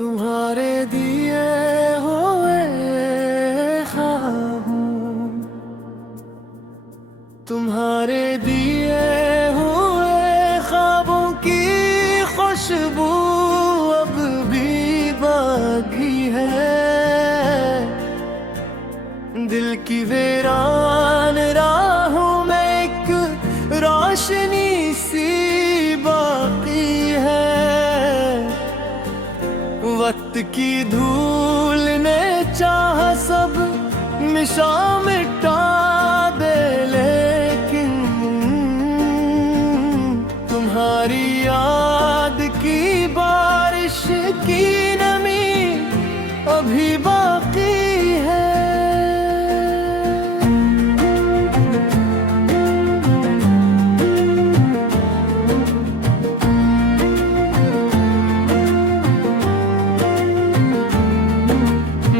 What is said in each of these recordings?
तुम्हारे दिए हुए ख्वाब हूँ, तुम्हारे दिए हुए ख्वाबों की खुशबू अब भी बाकी है। दिल की वीरान राहों में एक रोशनी सी बाकी है। वक्त की धूल ने चाह सब निशा मिटा दे, लेकिन तुम्हारी याद की बारिश की नमी अभी बाकी है।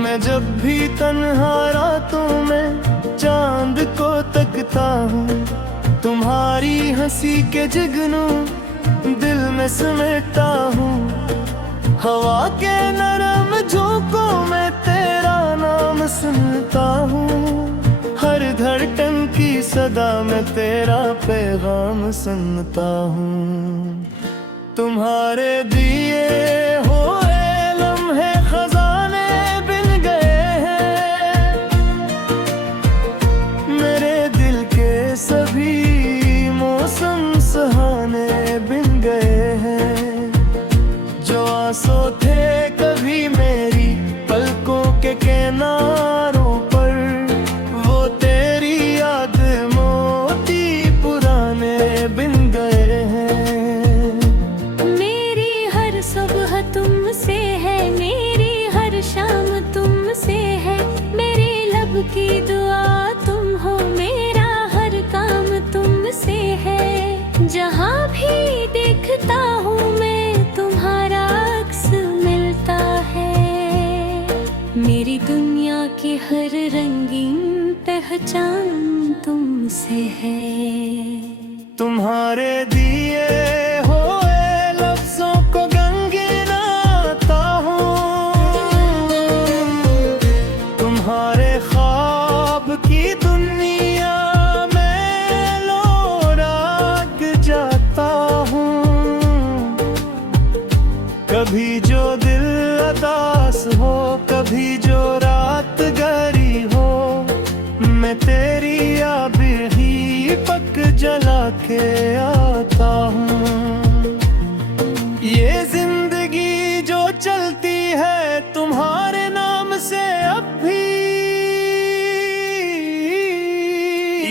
मैं जब भी तन्हा रातों में चांद को तकता हूँ, तुम्हारी हंसी के जुगनू दिल में समेटता हूँ। हवा के नरम झोंकों में तेरा नाम सुनता हूँ, हर धड़कन की सदा में तेरा पैगाम सुनता हूँ। तुम्हारे दिए हुए लम्हे खजाने बिन गए हैं, मेरे दिल के सभी मौसम सुहाने बिन गए हैं। जो आंसू थे कभी मेरी पलकों के किनारों पर, वो तेरी याद मोती पुराने बिन गए हैं। मेरी हर सुबह तुमसे है, मेरी हर शाम तुमसे है, मेरे लब की दुआ तुम हो, मेरा हर काम तुमसे है। जहाँ भी देखता हूँ मैं तुम्हारा अक्स मिलता है, मेरी दुनिया की हर रंगीन पहचान तुमसे है। तुम्हारे दिए हुए लफ्जों को गनगनाता हूँ, तुम्हारे ख्वाब की दुनिया में लोराग जाता हूँ। कभी जो दिल उदास हो, कभी जो रात गहरी हो, मैं तेरी याद ही पक जला के आता हूँ। ये जिंदगी जो चलती है तुम्हारे नाम से अब भी,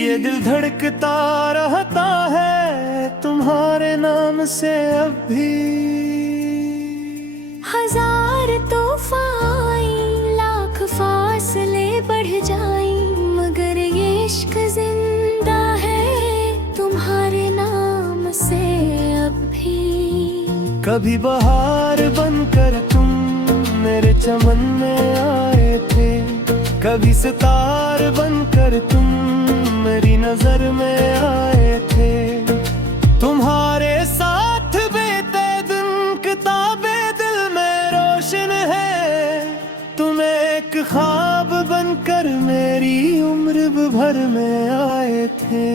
ये दिल धड़कता रहता है तुम्हारे नाम से अब भी। हजार तूफान लाख फासले बढ़ जाएं, मगर ये इश्क जिंदा है तुम्हारे नाम से अब भी। कभी बहार बनकर तुम मेरे चमन में आए थे, कभी सितार बनकर तुम मेरी नजर में आए थे। तुम्हारे साथ बीते दिन किताबे दिल में रोशन है, तुम एक ख्वाब बनकर मेरी उम्र भर में आए थे।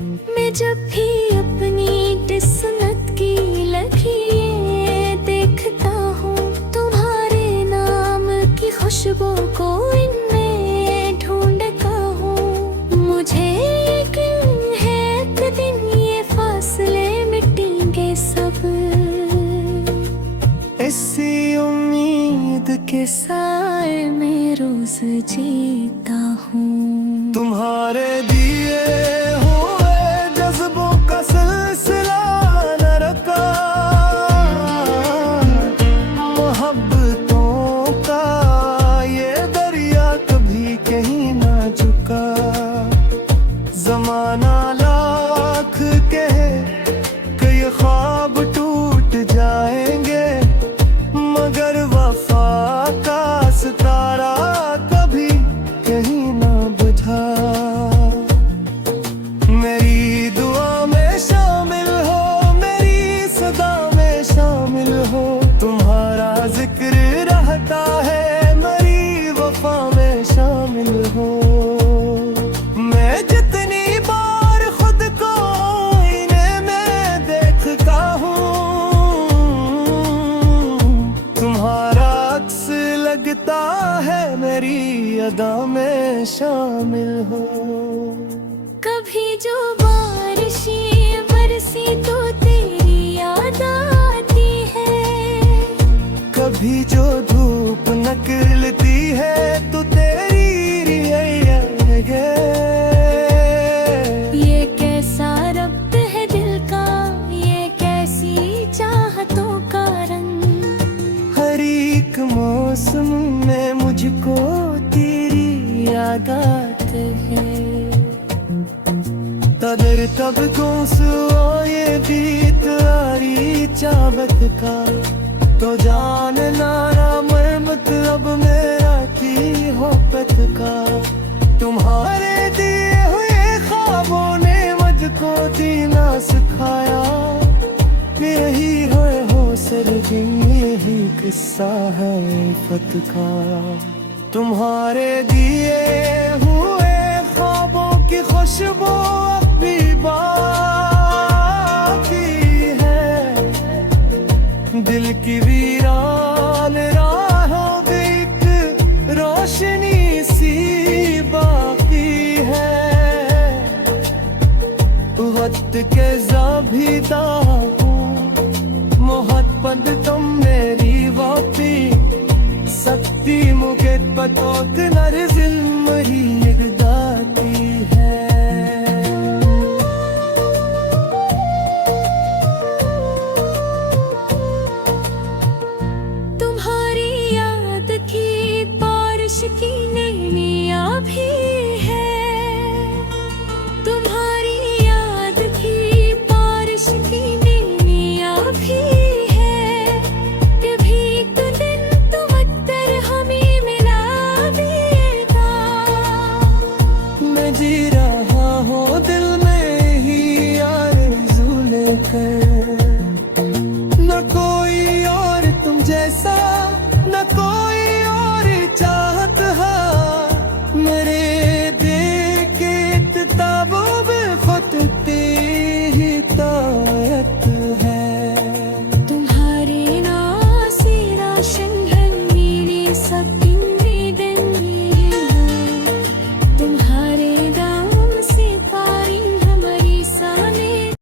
मैं जब भी अपनी किस्मत की लकीरें देखता हूँ, तुम्हारे नाम की खुशबू को इनमें ढूंढता हूँ। मुझे यकीन है एक दिन ये फासले मिटेंगे सब, इसी उम्मीद के साए में रोज जीता हूँ। तुम्हारे दिए हुए जज्बों का सिलसिला न रुका, मोहब्बतों का ये दरिया कभी कहीं ना झुका। जमाना लाख कहे कि ये ख्वाब टूट जाएंगे, मगर वफा का सितारा कभी कहीं ना बुझा। अदा में शामिल हो। कभी जो बारिशें बरसी तो तेरी याद आती है, कभी जो धूप निकलती है तो तेरी रियायत है। ये कैसा रब्त है दिल का, ये कैसी चाहतों का रंग। हर एक मौसम में मुझको तेरी याद आती है। तदर तब कौन सा ये बीत आरी चाहत का, तो जान नारा मैं मतलब मेरा की मोहब्बत का। तुम्हारे दिए हुए ख्वाबों ने मुझको जीना सिखाया। यही है सरगिम, यही किस्सा है फत का। तुम्हारे दिए हुए ख्वाबों की खुशबू अभी बाकी है। दिल की वीरान राहों पे एक रोशनी सी बाकी है। वक्त के ज़ाबिता मोहब्बत तुम मेरी वापी सकती मुझे पतोत नर जिल्म ही